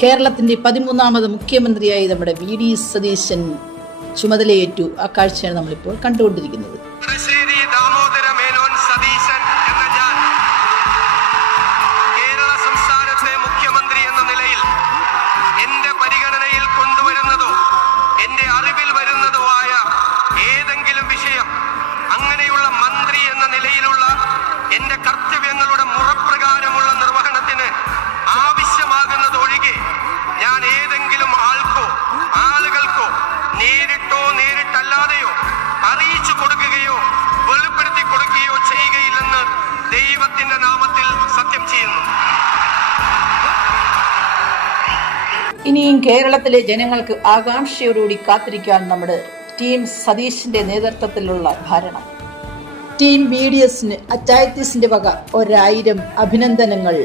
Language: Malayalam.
കേരളത്തിൻ്റെ 13ാമത് മുഖ്യമന്ത്രിയായി നമ്മുടെ വി.ഡി. സതീശൻ ചുമതലയേറ്റു. ആ കാഴ്ചയാണ് നമ്മളിപ്പോൾ കണ്ടുകൊണ്ടിരിക്കുന്നത്. കേരള സംസ്ഥാനത്തെ മുഖ്യമന്ത്രി എന്ന നിലയിൽ എന്റെ പരിഗണനയിൽ കൊണ്ടുവരുന്നതോ എന്റെ അറിവിൽ വരുന്നതോ ആയ ഏതെങ്കിലും വിഷയം അങ്ങനെയുള്ള മന്ത്രി എന്ന നിലയിലുള്ള എന്റെ കർത്തവ്യങ്ങളുടെ മുറപ്രകാരമുള്ള നിർവഹണത്തിന് ആവശ്യമാകുന്നതൊഴികെ ഞാൻ ഏതെങ്കിലും ആളുകൾക്കോ നേരിട്ടോ നേരിട്ടല്ലാതെയോ അറിയിച്ചു കൊടുക്കുകയോ വെളിപ്പെടുത്തി കൊടുക്കുകയോ ചെയ്യുകയില്ലെന്ന് ദൈവത്തിന്റെ നാമത്തിൽ സത്യം ചെയ്യുന്നു. ഇനിയും കേരളത്തിലെ ജനങ്ങൾക്ക് ആകാംക്ഷയോടുകൂടി കാത്തിരിക്കാൻ നമ്മുടെ ടീം സതീശിന്റെ നേതൃത്വത്തിലുള്ള ഭരണം. ടീം BDSന് അച്ചായത്തീസിന്റെ വക 1000 അഭിനന്ദനങ്ങൾ.